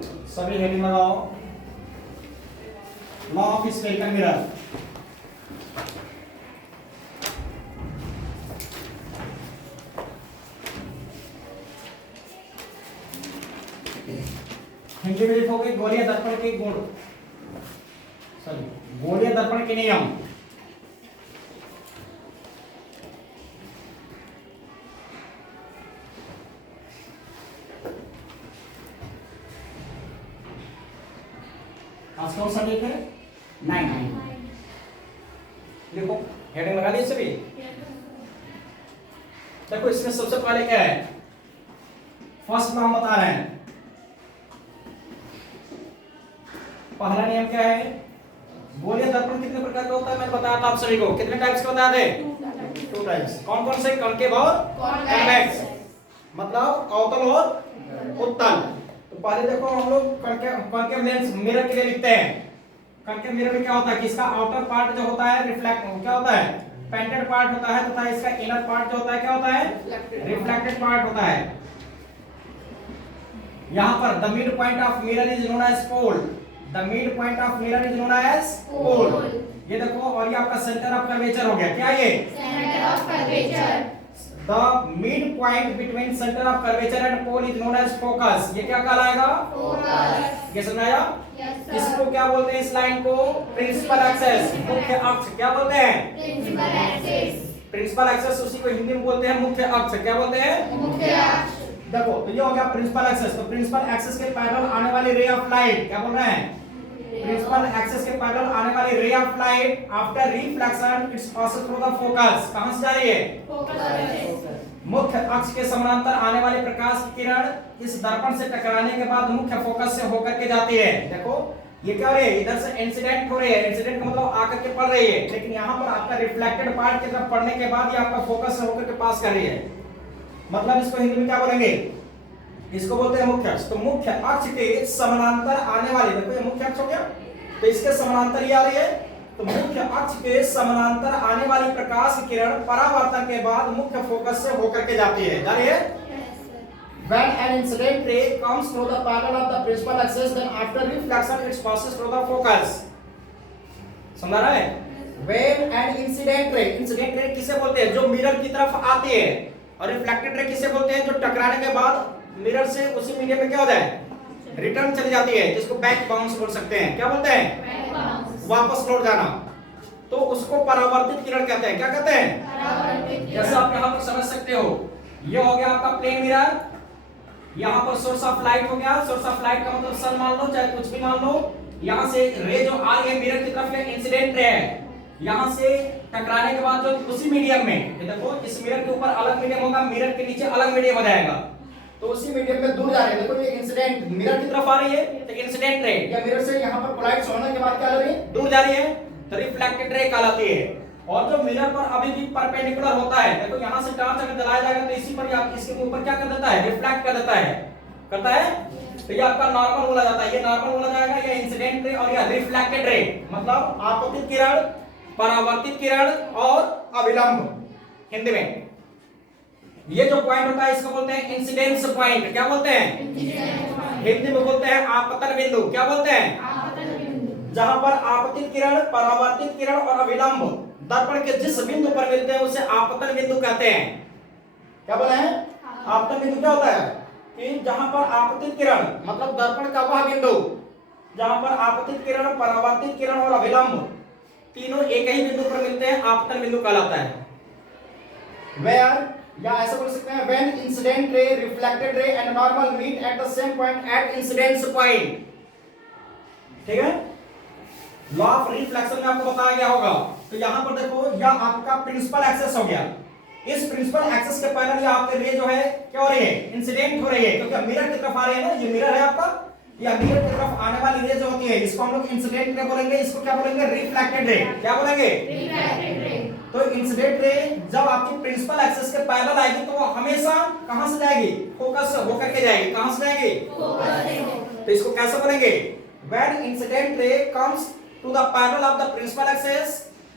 सभी हेडिंग लगाओ। Law of spherical mirror. Hindi में लिखोगे गोलीय दर्पण के गुण, सॉरी गोलीय दर्पण के नियम। आज कौन सा डेट है? 9। देखो हेडिंग लगा दी सभी। देखो इसमें सबसे पहले क्या है, फर्स्ट में हम बता रहे हैं पहला नियम क्या है, गोलीय दर्पण कितने प्रकार का होता है मैंने बताया था आप सभी को। कितने टाइप्स के बताया थे? 2 टाइप्स। कौन कौन से? कॉन्केव और कॉन्वेक्स, मतलब अवतल और उत्तल। तो पहले देखो हम लोग कॉन्केव लेंस मिरर के लिए लिखते हैं। कॉन्केव मिरर में क्या होता है कि इसका आउटर पार्ट जो होता है रिफ्लेक्ट क्या होता है, पेंटेड पार्ट होता है, तथा इसका इनर पार्ट जो होता है क्या होता है, रिफ्लेक्टेड पार्ट होता है। यहां पर the mid point of mirror is known as pole. The mid point of mirror is known as pole. ये देखो, और ये आपका सेंटर ऑफ कर्वेचर हो गया। क्या ये? Centre of curvature. The mid point between centre of curvature and pole is known as focus. ये क्या कहलाएगा? फोकस। ये समझाया? इसको क्या बोलते हैं? इस लाइन को प्रिंसिपल एक्सेस, मुख्य अक्ष क्या बोलते हैं? Principal axis. प्रिंसिपल एक्सेस उसी को हिंदी में बोलते हैं मुख्य अक्ष। क्या बोलते हैं? मुख्य अक्ष। देखो तो ये हो गया प्रिंसिपल एक्सेस। तो प्रिंसिपल एक्सेस के पैरेलल आने वाली रे ऑफ लाइट क्या बोल रहे हैं? प्रिंसिपल एक्सेस के पैरेलल आने वाली ray of light after reflection it's passes through the focus. कहां से जा रही है? फोकस। मुख्य अक्ष के समानांतर आने वाली प्रकाश की किरण इस दर्पण से टकराने के बाद मुख्य फोकस से होकर के जाती है। देखो ये क्या हो रही है, इधर से इंसिडेंट हो रही है। इंसिडेंट का मतलब आकर के पड़ रही है, लेकिन यहाँ पर आपका रिफ्लेक्टेड पार्ट की तरफ पड़ने के बाद ये आपका फोकस से होकर के पास कर रही है। मतलब इसको हिंदी में क्या बोलेंगे? इसको बोलते हैं मुख्य अक्ष। तो मुख्य अक्ष के समानांतर आने वाली, देखो ये मुख्य अक्ष हो गया, तो इसके समानांतर ये आ रही है। तो मुख्य अक्ष के समानांतर आने वाली प्रकाश की किरण परावर्तन के बाद मुख्य फोकस से होकर के जाती है। जा रही है? When an incident ray comes through the parallel of the principal axis, then after reflection it passes through the focus. समझ रहा है? When an incident ray किसे बोलते हैं? जो मिरर की तरफ आती है। और रिफ्लेक्टेड रे किसे बोलते हैं? जो टकराने के बाद मिरर से उसी मीडियम में क्या हो जाए, रिटर्न चली जाती है, जिसको बैक बाउंस बोल सकते हैं। क्या बोलते हैं? वापस लौट जाना। तो उसको परावर्तित किरण कहते हैं। क्या कहते हैं? जैसे आप यहाँ पर समझ सकते हो, ये हो गया आपका प्लेन मिरर, यहाँ पर सोर्स ऑफ लाइट हो गया। सोर्स ऑफ लाइट का मतलब सन मान लो, चाहे कुछ भी मान लो। यहाँ से रे जो आ रही है मिरर की तरफ, ये इंसिडेंट रे है। यहाँ से टकराने के बाद जो उसी मीडियम में, ये देखो इस मिरर के ऊपर अलग मीडियम होगा, मिरर के नीचे अलग मीडियम हो जाएगा, तो उसी मीडियम में दूर जा रहे हैं। देखो ये इंसिडेंट मिरर की तरफ आ रही है, तो इंसिडेंट रे या मिरर से यहाँ पर कोलाइड होने के बाद क्या हो रही है, दूर जा रही है, तो रिफ्लेक्टेड रे कहलाती है। और जो मिरर पर अभी भी परपेंडिकुलर होता है, देखो यहाँ से टॉर्च अगर जलाया जाएगा तो इसी पर आप इसके ऊपर क्या कर देता है, रिफ्लेक्ट कर देता है, करता है। तो ये आपका नॉर्मल बोला जाता है, ये नॉर्मल बोला जाएगा, ये इंसिडेंट रे और ये रिफ्लेक्टेड रे, मतलब आपतित किरण, परावर्तित किरण और अभिलंब। हिंदी में ये जो पॉइंट होता है इसको बोलते हैं इंसिडेंस पॉइंट। क्या बोलते हैं? हिंदी में बोलते हैं आपतन बिंदु। क्या बोलते हैं? जहां पर आपतित किरण, परावर्तित किरण और अभिलंब दर्पण के जिस बिंदु पर मिलते हैं उसे आपतन बिंदु कहते हैं। क्या बोले हैं? आपतन बिंदु क्या होता है कि जहां पर आपतित किरण मतलब दर्पण का वह बिंदु जहां पर आपतित किरण, परावर्तित किरण और अभिलंब तीनों एक ही बिंदु पर मिलते हैं, आपतन बिंदु कहलाता है। Where, या ऐसा बोल सकते हैं when incident ray, reflected ray and normal meet at the same point at incidence point। ठीक है? लॉ ऑफ रिफ्लेक्शन में आपको बताया गया होगा। तो यहां पर देखो यह आपका प्रिंसिपल एक्सेस हो गया। इस प्रिंसिपल एक्सेस के पैरेलल ये आपके रे जो है क्या हो रही है, इंसिडेंट हो रही है, क्योंकि मिरर की तरफ आ रही है ना, ये मिरर है आपका, या मिरर की तरफ आने वाली रे जो होती है इसको हम लोग इंसिडेंट रे बोलेंगे, इसको क्या बोलेंगे, रिफ्लेक्टेड रे। क्या बोलेंगे? Reflected ray. तो इंसिडेंट रे जब आपकी प्रिंसिपल एक्सेस के पैरेलल आएगी तो वो हमेशा कहां से जाएगी, फोकस से होकर के जाएगी। कहां से जाएगी? फोकस से। तो इसको कैसे बोलेंगे? when incident ray comes to the parallel of the principal axis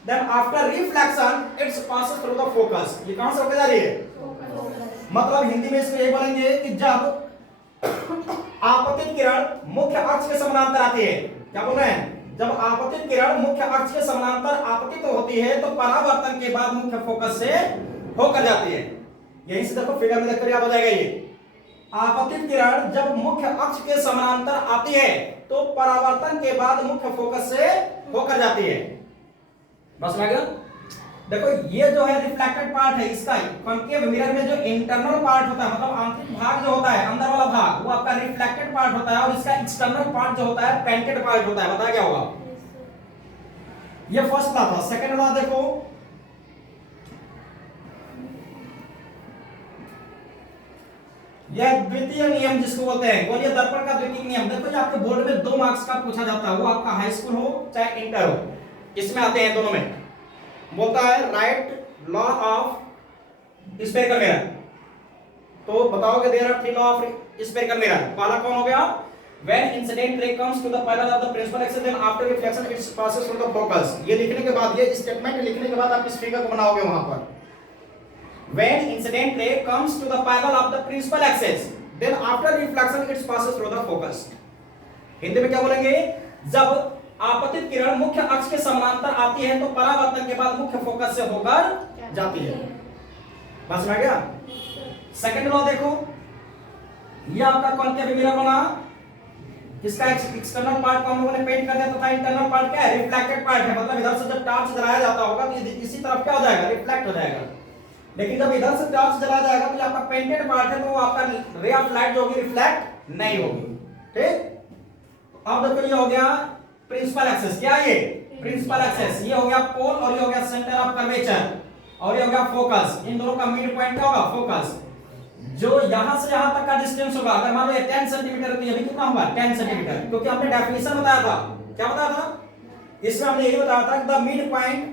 then after reflection it passes through the focus। ये कहां से होकर जा रही है? मतलब हिंदी में इसको ये बोलेंगे कि जब आपतित किरण मुख्य अक्ष के समानांतर आती है। क्या बोल रहे हैं? जब आपतित किरण मुख्य अक्ष के समानांतर आपतित होती है तो परावर्तन के बाद मुख्य फोकस से होकर जाती है। यहीं से देखो फिगर में देखकर याद हो जाएगा ये। आपतित किरण जब मुख्य अक्ष के समानांतर आती है तो परावर्तन के बाद मुख्य फोकस से होकर जाती है। बस लग गया? देखो ये जो है रिफ्लेक्टेड पार्ट है इसका, कॉन्केव मिरर में जो इंटरनल पार्ट होता है मतलब आंतरिक भाग जो होता है अंदर वाला भाग वो आपका रिफ्लेक्टेड पार्ट होता है और इसका एक्सटर्नल पार्ट जो होता है पेंटेड पार्ट होता है। बताया क्या होगा? ये फर्स्ट लॉ था। सेकंड लॉ देखो, यह द्वितीय नियम जिसको बोलते हैं, बोलिए दर्पण का द्वितीय नियम। देखो ये आपके बोर्ड में 2 मार्क्स का पूछा जाता है, वो आपका हाई स्कूल हो चाहे इंटर हो, इसमें आते हैं दोनों में। बोलता है right law of spherical mirror. तो बताओगे there are 3 law of spherical mirror. पहला कौन हो गया? When incident ray comes to the parallel of the principal axis then after reflection it passes through the focus. ये लिखने के बाद, ये स्टेटमेंट लिखने के बाद आप इस फिगर को बनाओगे वहां पर। When incident ray comes to the parallel of the principal axis, then after reflection it passes through the focus. Hindi में क्या बोलेंगे? जब आपतित किरण मुख्य अक्ष के समानांतर आती है तो परावर्तन के बाद मुख्य फोकस से होकर जाती है। बस आ गया? सेकंड लॉ देखो, ये आपका कॉन्केव मिरर बना, इसका एक्सटर्नल पार्ट को हम लोगों ने पेंट कर दिया तथा इंटरनल पार्ट क्या है? रिफ्लेक्टेड पार्ट है। मतलब इधर से जब टॉर्च जलाया जाता होगा तो इसी तरफ क्या हो जाएगा? रिफ्लेक्ट हो जाएगा। लेकिन जब इधर से टॉर्च जलाया जाएगा तो आपका पेंटेड पार्ट है तो वो आपका रे ऑफ लाइट जो होगी रिफ्लेक्ट नहीं होगी। ठीक? अब देखो ये हो गया प्रिंसिपल एक्सिस। क्या ये? Principal axis. ये हो गया पोल और ये हो गया सेंटर ऑफ कर्वेचर और ये हो गया फोकस। इन दोनों का मिड पॉइंट क्या होगा? फोकस। जो यहां से यहां तक का डिस्टेंस होगा, अगर मान लो ये 10 सेंटीमीटर तो ये भी कितना होगा? 10 सेंटीमीटर। क्योंकि हमने डेफिनेशन बताया था। क्या बताया था? इसमें हमने यही बताया था the mid point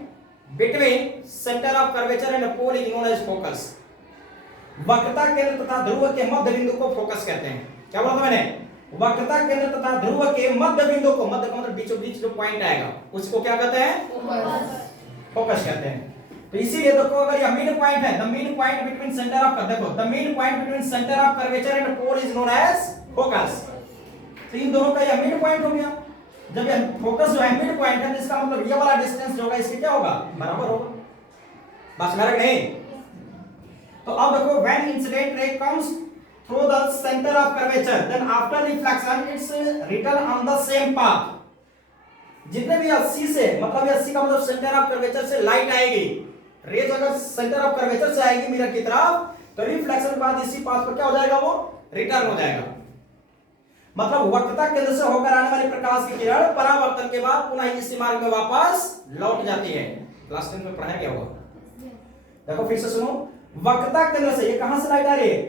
between center of curvature and pole is known as focus। वक्रता केंद्र तथा ध्रुव के मध्य बिंदु को फोकस कहते हैं। क्या बोला था मैंने? वक्रता केंद्र तथा ध्रुव के मध्य बिंदु को, मध्य का मतलब बीचों बीच जो पॉइंट आएगा उसको क्या कहते हैं? फोकस कहते हैं। तो इसीलिए देखो अगर ये मिड पॉइंट है, the mid point between centre of, देखो the mid point between centre of curvature and pole is known as focus. तो इन दोनों का ये मिड पॉइंट हो गया। जब ये फोकस जो है मिड पॉइंट है तो इसका मतलब ये वाला डिस्टेंस जो होगा इसके क्या होगा? बराबर होगा। बस मेरा नहीं? तो अब देखो when incident ray comes through the centre of curvature then after reflection it's return on the same path. जितने भी 80 से, मतलब ये 80 का मतलब सेंटर ऑफ कर्वेचर से लाइट आएगी, रेज अगर सेंटर ऑफ कर्वेचर से आएगी मिरर की तरफ तो रिफ्लेक्शन के बाद इसी पाथ पर क्या हो जाएगा? वो रिटर्न हो जाएगा। मतलब वक्रता केंद्र से होकर आने वाली प्रकाश की किरण परावर्तन के बाद पुनः इसी मार्ग में वापस लौट जाती है। क्लास 10 में पढ़ाया गया होगा। देखो फिर से सुनो, वक्रता केंद्र से, ये कहां से लाइट आ रही है?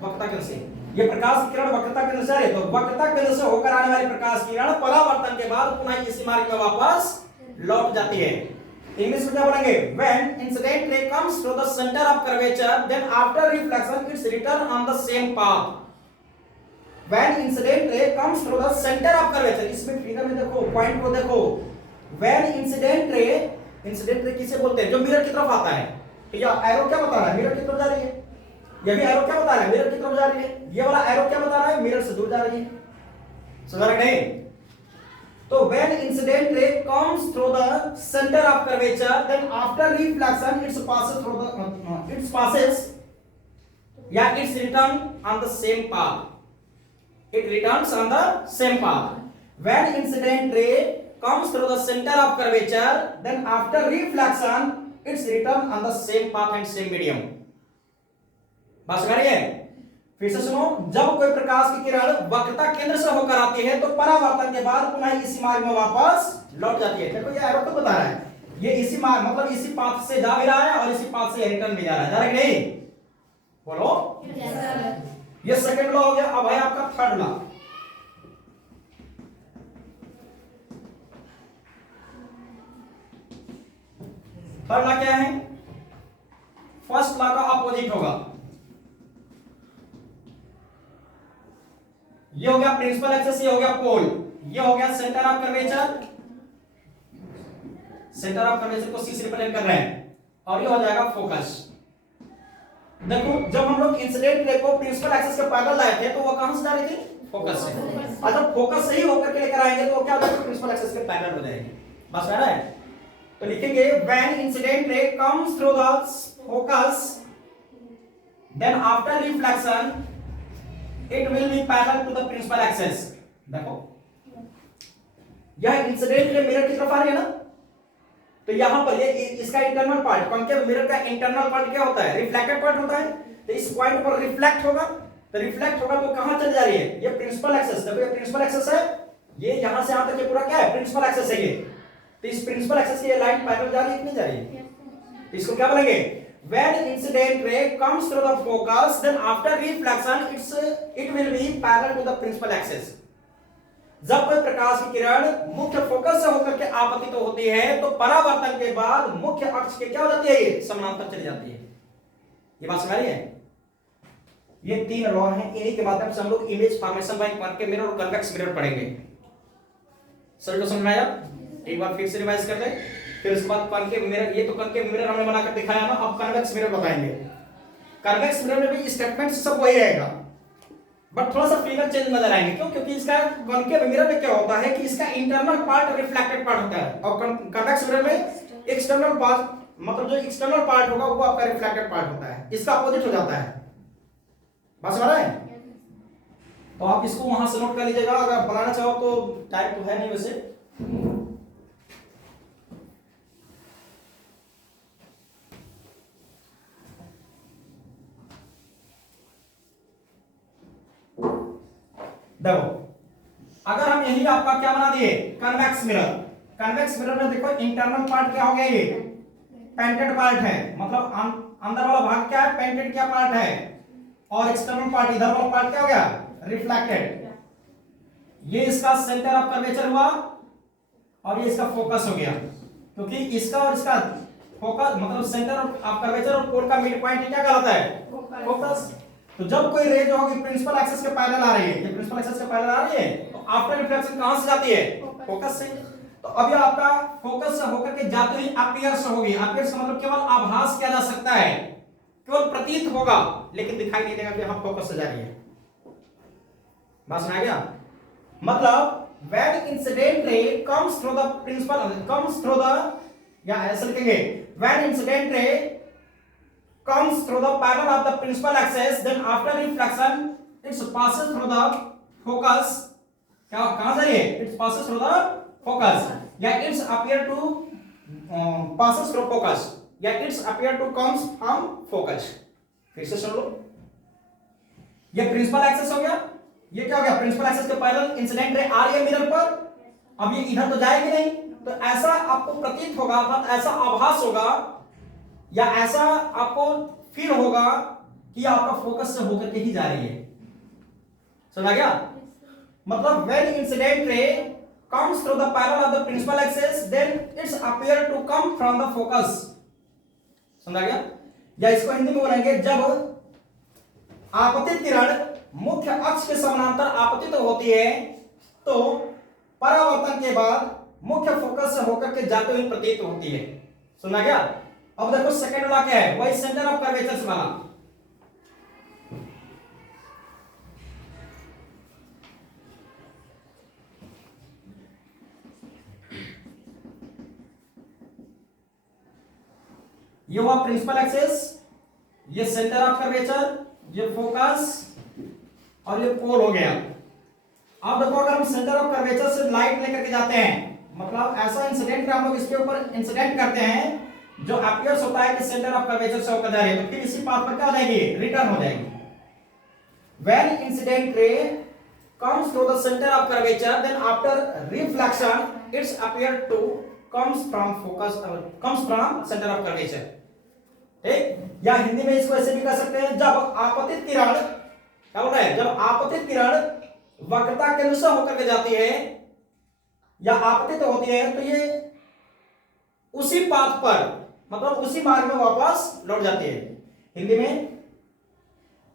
वक्रता केंद्र से। ये प्रकाश की किरण वक्रता केंद्र से आ रही है, तो वक्रता केंद्र से होकर आने वाली प्रकाश की किरण परावर्तन के बाद पुनः इसी मार्ग में वापस लौट जाती है। इंग्लिश में क्या बोलेंगे? When incident ray comes to the center of curvature, then after reflection its return on the same path। When incident ray comes through the center of curvature, इसमें फिगर में देखो, पॉइंट को देखो। When incident ray किसे बोलते हैं? जो mirror की तरफ आता है। तो ये एरो क्या बता रहा है? मिरर की तरफ जा रही है। ये भी एरो क्या बता रहा है? मिरर की तरफ जा रही है। ये वाला एरो क्या बता रहा है? मिरर से दूर जा रही है। समझ रहे नहीं? तो when incident ray comes through the center of curvature, then after reflection it passes through the its return on the same path। It returns on the same path. When incident ray comes through the center of curvature, then after reflection, its return on the same path and same medium। बात समझ रही है? फिर से सुनो, जब कोई प्रकाश की किरण वक्रता केंद्र से होकर आती है तो परावर्तन के बाद पुनः इसी मार्ग में वापस लौट जाती है। देखो ये एरो तो बता रहा है, ये इसी मार्ग मतलब इसी पाथ से जा भी रहा है और इसी पाथ से रिटर्न भी जा रहा है। जा रहा है कि नहीं? बोलो। ये सेकंड लॉ हो गया। अब है आपका थर्ड लॉ। थर्ड लॉ क्या है? फर्स्ट लॉ का अपोजिट होगा। ये हो गया प्रिंसिपल एक्सिस, ये हो गया पोल, ये हो गया centre of curvature. Centre of curvature को सी से रिप्रेजेंट कर रहे हैं और ये हो जाएगा फोकस। देखो जब हम लोग इंसिडेंट रे को प्रिंसिपल एक्सिस के पैरेलल लाए थे तो वो कहां से जा रही थी? फोकस से। और जब फोकस से ही होकर के लेकर आएंगे तो क्या होगा, प्रिंसिपल एक्सिस के पैरेलल हो जाएगी। बस है ना। तो लिखेंगे when incident ray comes through the focus then after reflection it will be parallel to the principal axis. देखो यह इंसिडेंट रे मिरर की तरफ आ रही है ना, तो यहां पर ये इसका इंटरनल पार्ट, कॉन्केव मिरर का इंटरनल पार्ट क्या होता है, रिफ्लेक्टेड पार्ट होता है। तो इस पॉइंट पर रिफ्लेक्ट होगा, तो रिफ्लेक्ट होगा तो कहां चल जा रही है, ये प्रिंसिपल एक्सिस। देखो ये प्रिंसिपल एक्सिस है, ये यहां से यहां तक ये पूरा क्या है, प्रिंसिपल एक्सिस है ये। तो इस प्रिंसिपल एक्सिस की ये लाइन पैरेलल जा रही है कि नहीं जा रही है, तो इसको क्या बोलेंगे, when incident ray comes through the focus then after reflection it will be parallel to the principal axis। जब कोई प्रकाश की किरण मुख्य फोकस से होकर के आपतित होती है तो परावर्तन के बाद मुख्य अक्ष के क्या हो जाती है, ये समानांतर चली जाती है। ये बात समझ रही है। ये तीन लॉ हैं, इन्हीं के माध्यम से हम लोग image formation by concave mirror और कन्वेक्स मिरर पढ़ेंगे। सर को समझ में आया, एक बार फिर से रिवाइज कर ले। फिर उसके बाद कॉन्केव मिरर, ये तो कॉन्केव मिरर हमने बनाकर दिखाया ना, अब कन्वेक्स मिरर बताएंगे। कन्वेक्स मिरर में भी स्टेटमेंट सब वही रहेगा, बट थोड़ा सा फिगर चेंज नजर आएंगे। क्यों, क्योंकि इसका कॉन्केव मिरर में क्या होता है कि इसका इंटरनल पार्ट रिफ्लेक्टेड पार्ट होता है, और कन्वेक्स मिरर में एक्सटर्नल पार्ट, मतलब जो एक्सटर्नल पार्ट होगा वो आपका रिफ्लेक्टेड पार्ट होता है, इसका अपोजिट हो जाता है। बात समझ रहे हैं। तो आप इसको वहां से नोट कर लीजिएगा, अगर बनाना चाहो तो टाइप तो है नहीं वैसे। देखो अगर हम यही आपका क्या बना दिए, कन्वेक्स मिरर। कन्वेक्स मिरर में देखो इंटरनल पार्ट क्या हो गया, ये पेंटेड पार्ट है, मतलब अंदर वाला भाग क्या है, पेंटेड क्या पार्ट है, और एक्सटर्नल पार्ट इधर वाला पार्ट क्या हो गया, रिफ्लेक्टेड। ये इसका सेंटर ऑफ कर्वेचर हुआ और ये इसका फोकस हो गया, क्योंकि इसका और इसका फोकस मतलब सेंटर ऑफ कर्वेचर और कोण का मिड पॉइंट क्या कहलाता है, फोकस। तो जब कोई रे जो होगी प्रिंसिपल एक्सिस के पैरेलल आ रही है, ये प्रिंसिपल एक्सिस के पैरेलल आ रही है, तो आफ्टर रिफ्लेक्शन कहां से जाती है, फोकस से। तो अब ये आपका फोकस से होकर के जाते हुए अपीयर्स होगी। अपीयर्स मतलब केवल आभास किया जा सकता है, केवल प्रतीत होगा, लेकिन दिखाई नहीं देगा कि हम फोकस से जा रही है। बात सुना गया। मतलब when incident ray comes through the principal comes through the, या ऐसे लिखेंगे when incident ray comes through the parallel of the principal axis then after reflection it passes through the focus, क्या कहां से है, it passes through the focus, या it's appear to passes through focus, या it's appear to comes from focus। फिर से सुन लो, ये principal axis हो गया, ये क्या हो गया, प्रिंसिपल एक्सिस के पैरेलल इंसिडेंट रे आ रही है मिरर पर। अब ये इधर तो जाएगी नहीं, तो ऐसा आपको प्रतीत होगा, अर्थात ऐसा आभास होगा या ऐसा आपको फील होगा कि आपका फोकस से होकर के ही जा रही है। समझा गया। मतलब when incident ray comes through the parallel of the principal axis then it's appear to come from the focus। समझा गया। या इसको हिंदी में बोलेंगे, जब आपतित किरण मुख्य अक्ष के समानांतर आपतित होती है तो परावर्तन के बाद मुख्य फोकस से होकर के जाते हुए प्रतीत होती है। सुना गया। अब देखो सेकंड वाला क्या है, वही सेंटर ऑफ कर्वेचर वाला। ये हुआ प्रिंसिपल एक्सिस, ये सेंटर ऑफ कर्वेचर, ये फोकस और ये पोल हो गया। अब देखो अगर हम सेंटर ऑफ कर्वेचर से लाइट लेकर के जाते हैं, मतलब ऐसा इंसिडेंट हम लोग इसके ऊपर इंसिडेंट करते हैं जो अपीयर्स होता है कि सेंटर ऑफ कर्वेचर से होकर जा रही है, तो फिर इसी पाथ पर क्या हो जाएगी, रिटर्न हो जाएगी। when incident ray comes to the center of curvature then after reflection it's appear to comes from focus comes from center of curvature। ठीक, या हिंदी में इसको ऐसे भी कह सकते हैं, जब आपतित किरण, क्या बोल रहा है, जब आपतित किरण वक्रता केंद्र से होकर के जाती है या आपतित होती है तो ये उसी पाथ पर, मतलब उसी मार्ग में वापस लौट जाती है। हिंदी में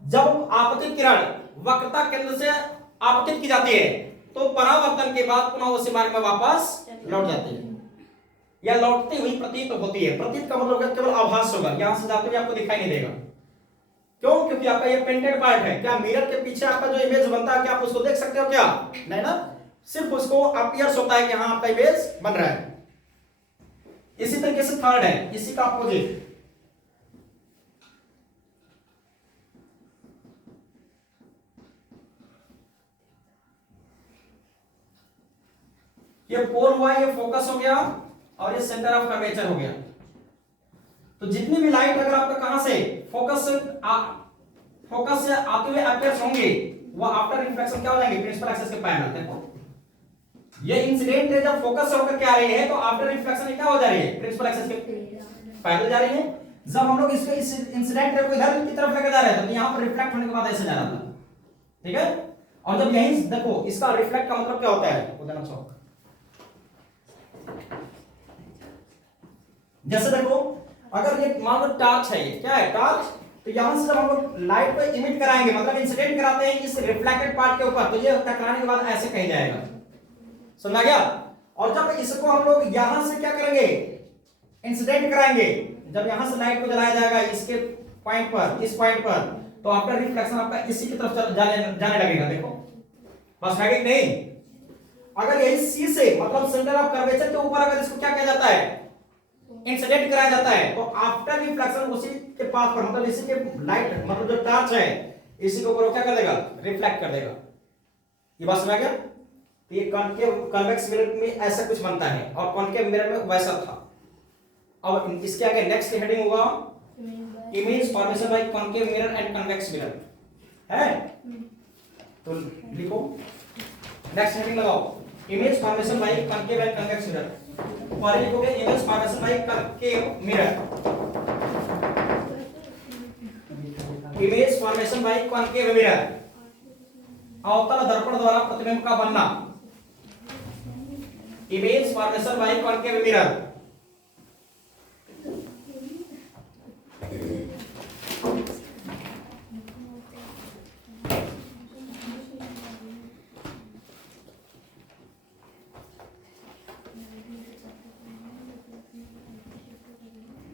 जब आपतित किरण वक्रता केंद्र से आपतित की जाती है तो परावर्तन के बाद पुनः उसी मार्ग में वापस लौट जाती है या लौटती हुई प्रतीत होती है। प्रतीत का मतलब केवल आभास होगा, यहां से जाते हुए आपको दिखाई नहीं देगा। क्यों? क्योंकि आपका ये पेंटेड पार्ट है। क्या मिरर के पीछे आपका जो इमेज बनता है क्या आप उसको देख सकते हो क्या? नहीं ना, सिर्फ उसको अपीयर्स होता है कि हाँ आपका इमेज बन रहा है। इसी तरीके से थर्ड है, इसी का अपोजिट, ये पोल हुआ, ये फोकस हो गया और ये सेंटर ऑफ कर्वेचर हो गया। तो जितनी भी लाइट अगर आपका कहां से फोकस से आते हुए अपीयर्स होंगे वो आफ्टर रिफ्लेक्शन क्या हो जाएंगे? प्रिंसिपल एक्सिस के पैरेलल। देखो ये इंसिडेंट रे जब फोकस से होकर के आ रही है तो आफ्टर रिफ्लेक्शन क्या हो जा रही है? प्रिंसिपल एक्सिस के पैरेलल जा रही है। जब हम लोग इसको इस इंसिडेंट रे को इधर की तरफ लेकर जा रहे थे तो यहां पर रिफ्लेक्ट होने के बाद ऐसे जा रहा था, ठीक है। और जब यहीं देखो इसका रिफ्लेक्ट का मतलब क्या होता है? उधर चौक, जैसे देखो अगर ये मान लो टॉर्च है, ये क्या है? टॉर्च। तो यहां से जब हम लोग लाइट को इमिट कराएंगे मतलब इंसिडेंट कराते हैं इस रिफ्लेक्टेड पार्ट के ऊपर तो ये टकराने के बाद ऐसे कहीं जाएगा, समझ गया। और जब इसको हम लोग यहां से क्या करेंगे? इंसिडेंट कराएंगे, जब यहां से लाइट को जलाया जाएगा इसके पॉइंट पर, इस पॉइंट पर, तो आफ्टर रिफ्लेक्शन आपका इसी की तरफ जाने लगेगा। देखो बस है कि नहीं? अगर यही सी से मतलब सेंटर ऑफ कर्वेचर के ऊपर अगर इसको क्या किया जाता है? इंसिडेंट कराया जाता है, तो आफ्टर रिफ्लेक्शन उसी के पाथ पर मतलब इसी के लाइट मतलब जो टॉर्च है इसी के ऊपर क्या कर देगा? रिफ्लेक्ट कर देगा। ये बात समझ गया? तो ये कॉन्केव कन्वेक्स मिरर में ऐसा कुछ बनता है और कॉन्केव मिरर में वैसा था। अब इसके आगे नेक्स्ट हेडिंग होगा image formation by concave mirror and convex mirror है। तो लिखो नेक्स्ट हेडिंग लगाओ image formation by concave and convex mirror. और लिखोगे image formation by concave mirror, image formation by concave mirror, अवतल दर्पण द्वारा प्रतिबिंब का बनना। Image formation by concave mirror,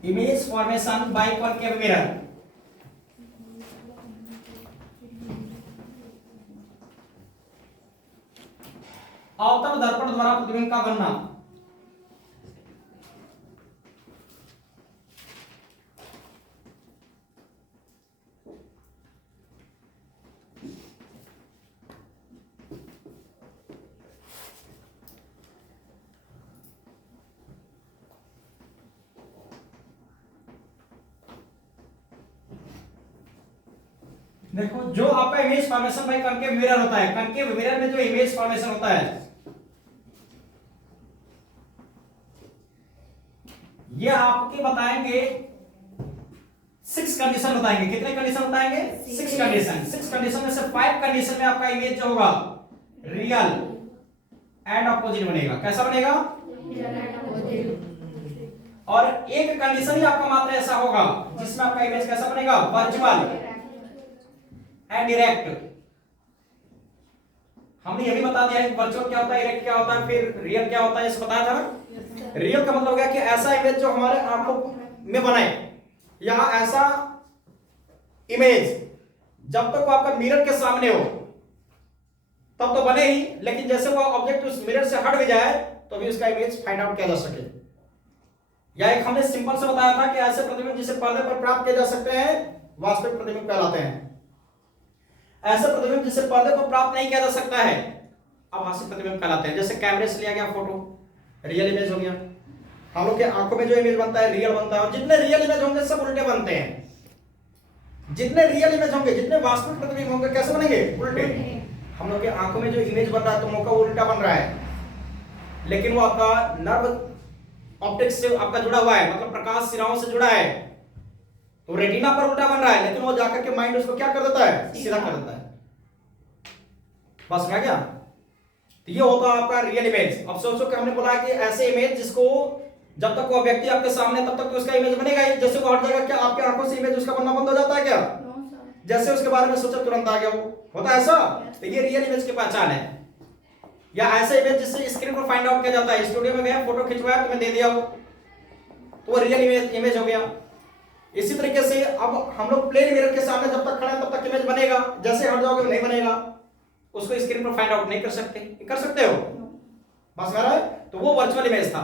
image formation by concave mirror, अवतल दर्पण द्वारा प्रतिबिंब का बनना। देखो जो आपका image formation by concave mirror होता है, कॉन्केव मिरर में जो इमेज फॉर्मेशन होता है ये आपके बताएंगे 6 कंडीशन बताएंगे। कितने कंडीशन बताएंगे? 6 कंडीशन। 6 कंडीशन में से 5 कंडीशन में आपका इमेज जो होगा रियल एंड अपोजिट बनेगा। कैसा बनेगा? और एक कंडीशन ही आपका मात्र ऐसा होगा जिसमें आपका इमेज कैसा बनेगा? Virtual and direct. हमने ये भी बता दिया है कि वर्चुअल क्या होता है, डायरेक्ट क्या होता है, फिर रियल क्या होता है, इसे बताया था ना। रियल का मतलब हो गया कि ऐसा इमेज जो हमारे आंखों में बनाए, या ऐसा इमेज जब तक वो आपका मिरर के सामने हो तब तो बने ही, लेकिन जैसे वो ऑब्जेक्ट उस मिरर से हट भी जाए तो भी उसका इमेज फाइंड आउट किया जा सके। या एक हमने सिंपल से बताया था कि ऐसे प्रतिबिंब जिसे पर्दे पर प्राप्त किए जा सकते हैं वास्तविक प्रतिबिंब कहलाते हैं। ऐसे प्रतिबिंब जिसे पर्दे पर प्राप्त नहीं किया जा सकता है आभासी प्रतिबिंब कहलाते हैं। जैसे कैमरे से लिया गया फोटो रियल इमेज हो गया, हम लोग के आंखों में जो इमेज बनता है रियल बनता है। और जितने रियल इमेज होंगे सब उल्टे बनते हैं। जितने रियल इमेज होंगे, जितने वास्तविक प्रतिबिंब होंगे कैसे बनेंगे? उल्टे। हम लोग के आंखों में जो इमेज बन रहा है तो मुंह का उल्टा बन रहा है, लेकिन वो आपका नर्व ऑप्टिक्स से आपका जुड़ा हुआ है, मतलब प्रकाश सिराओं से जुड़ा है, तो रेटिना पर उल्टा बन रहा है, लेकिन वो जाकर के माइंड उसको क्या कर देता है? सीधा कर देता है। बस समझ गया? तो ये होता है आपका रियल इमेज। अब सोचो कि हमने बोला कि ऐसे इमेज जिसको जब तक वो व्यक्ति आपके सामने तब तक तो उसका इमेज बनेगा ही, जैसे वो हट जाएगा क्या आपकी आंखों से इमेज उसका बनना बंद हो जाता है क्या? जैसे उसके बारे में सोचा तुरंत आ गया वो, होता है ऐसा? तो ये रियल इमेज की पहचान है। या ऐसे इमेज जिससे स्क्रीन पर फाइंड आउट किया जाता है, स्टूडियो में गए फोटो खिंचवाया तुम्हें दे दिया वो, तो वो रियल इमेज हो गया। इसी तरीके से अब हम लोग प्लेन मिरर के सामने जब तक खड़ा है तब तक इमेज बनेगा, जैसे हट जाओगे नहीं बनेगा, उसको स्क्रीन पर फाइंड आउट नहीं कर सकते। कर सकते हो बस मेरा, तो वो वर्चुअल इमेज था।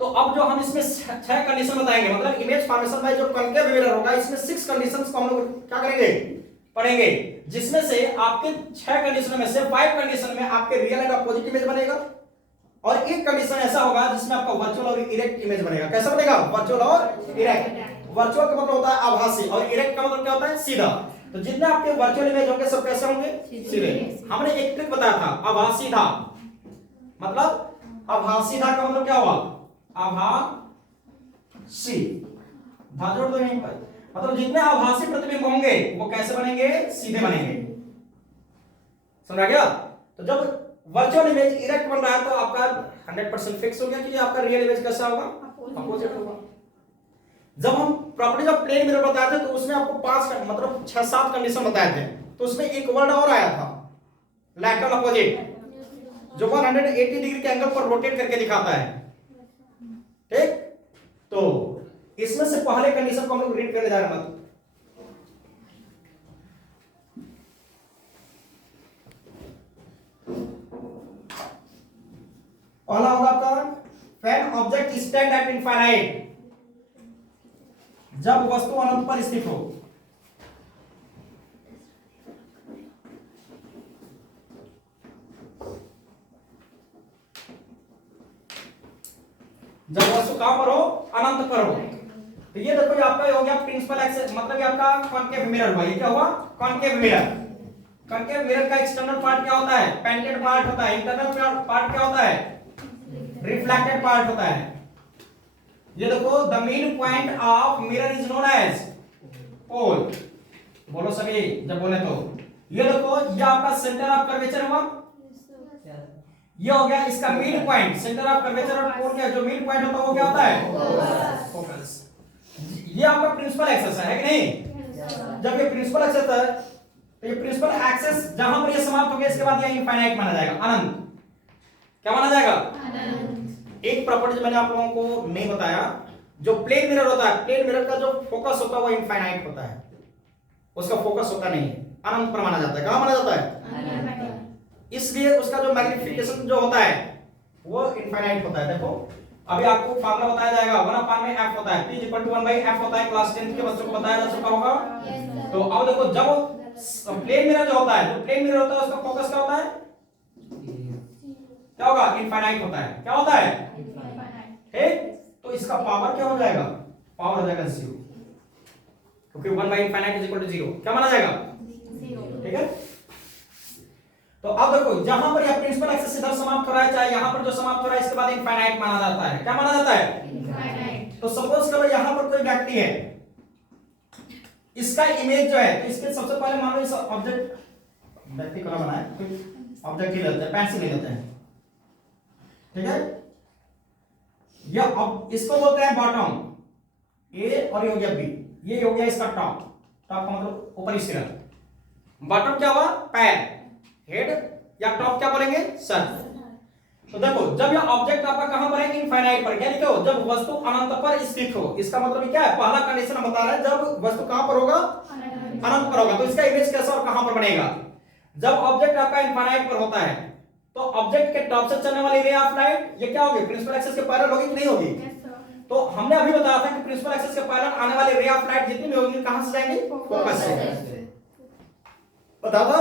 तो अब जो हम इसमें 6 कंडीशन बताएंगे, मतलब इमेज फॉर्मेशन में जो कॉन्केव मिरर होगा इसमें 6 कंडीशंस को हम लोग क्या करेंगे, पढ़ेंगे, जिसमें से आपके 6 कंडीशन में से 5 कंडीशन में आपके रियल एंड अपोजिट इमेज बनेगा, और एक कंडीशन ऐसा होगा जिसमें आपका वर्चुअल और इरेक्ट इमेज बनेगा। कैसा बनेगा, वर्चुअल और इरेक्ट। वर्चुअल का मतलब होता है आभासी और इरेक्ट का मतलब क्या होता है, सीधा। तो जितने आपके वर्चुअल इमेज होंगे सब कैसे होंगे, सीधे। हमने एक ट्रिक बताया था, आभासी था, मतलब आभासी था का मतलब क्या हुआ, आभासी धा जोड़ दो यहीं पर, मतलब जितने आभासी प्रतिबिंब होंगे वो कैसे बनेंगे, सीधे बनेंगे। समझा गया। तो जब वर्चुअल इमेज इरेक्ट बन रहा है तो आपका 100% फिक्स हो गया कि आपका रियल इमेज कैसा होगा, अपोजिट होगा। जब हम प्रॉपर्टीज ऑफ प्लेन मिरर बताए थे तो उसमें आपको 5 मतलब 6-7 कंडीशन बताए थे, तो उसमें एक वर्ड और आया था, लैटरल अपोजिट, जो 180 डिग्री के एंगल पर रोटेट करके दिखाता है। ठीक, तो इसमें से पहले कंडीशन को हम लोग रीड करने जा रहे हैं। पहला होगा आपका when object stand at infinite, जब वस्तु अनंत पर स्थित हो। जब वस्तु कहां पर हो, अनंत पर हो। तो ये देखो, ये आपका हो गया प्रिंसिपल एक्सिस, मतलब ये आपका कॉन्केव मिरर हुआ। ये क्या हुआ, कॉन्केव मिरर। कॉन्केव मिरर का एक्सटर्नल पार्ट क्या होता है, पेंटेड पार्ट होता है। इंटरनल पार्ट क्या होता है, रिफ्लेक्टेड पार्ट होता है। ये देखो, the main point of mirror is known as pole. बोलो सभी जब बोले तो। ये देखो, ये आपका सेंटर ऑफ कर्वेचर हुआ, ये हो गया इसका main point. Centre of curvature और पोल का जो मेन पॉइंट होता है वो क्या होता है, फोकस। ये आपका प्रिंसिपल एक्सिस है कि नहीं। जब ये प्रिंसिपल एक्सिस है तो ये प्रिंसिपल एक्सिस जहां पर ये समाप्त हो गया इसके बाद ये इनफाइनाइट माना जाएगा, अनंत। क्या माना जाएगा, अनंत। एक प्रॉपर्टी मैंने आप लोगों को नहीं बताया, जो प्लेन मिरर होता है, प्लेन मिरर का जो फोकस होता है वो इनफाइनाइट होता है, उसका फोकस होता नहीं है, अनंत पर माना जाता है। कहां माना जाता है, इसलिए उसका जो मैग्निफिकेशन जो होता है वो इनफाइनाइट होता है। देखो अभी आपको फार्मूला बताया जाएगा, 1/f होता है, P = 1/f होता है, क्लास 10 के बच्चों को बताया जा चुका होगा। तो अब देखो, जब प्लेन मिरर जो होता है, जो प्लेन मिरर होता है उसका फोकस क्या होता है, क्या होगा, इनफाइनाइट होता है। क्या होता है, ठीक। तो इसका पावर क्या हो जाएगा, पावर हो जाएगा 0, क्योंकि 1/∞ = 0। क्या माना जाएगा, 0। ठीक है। तो अब देखो, जहां पर यह प्रिंसिपल एक्सिस इधर समाप्त हो रहा है, चाहे यहां पर जो समाप्त हो रहा है इसके बाद इनफाइनाइट माना जाता है। क्या माना जाता है, इनफाइनाइट। तो सपोज करो यहां पर कोई व्यक्ति है, इसका इमेज जो है, तो इसके सबसे पहले मान लो इस ऑब्जेक्ट, व्यक्ति को ना बनाए, ऑब्जेक्ट ही लेते हैं, पेंसिल ही लेते हैं, ठीक है। यह अब इसको बोलते हैं बॉटम, ए, और ये हो गया बी, ये हो गया इसका टॉप। टॉप का मतलब ऊपरी सिरा। बॉटम क्या हुआ, पैर, हेड, या टॉप क्या बोलेंगे, सर। तो देखो, जब यह ऑब्जेक्ट आपका कहां पर है, इनफाइनाइट पर, यानी क्या हो, जब वस्तु अनंत पर स्थित हो। इसका मतलब क्या है, पहला कंडीशन हम बता रहे हैं, जब वस्तु कहां पर होगा, अनंत पर होगा। तो इसका इमेज कैसा और कहां पर बनेगा, जब ऑब्जेक्ट आपका इनफाइनाइट पर होता है तो ऑब्जेक्ट के टॉप से चलने वाली रे ऑफ लाइट ये क्या होगी, प्रिंसिपल एक्सिस के पैरेलल होगी कि नहीं होगी। तो हमने अभी बताया था कि प्रिंसिपल एक्सिस के पैरेलल आने वाली रे ऑफ लाइट जितनी भी होंगी कहां से जाएंगी, फोकस से। बता दो।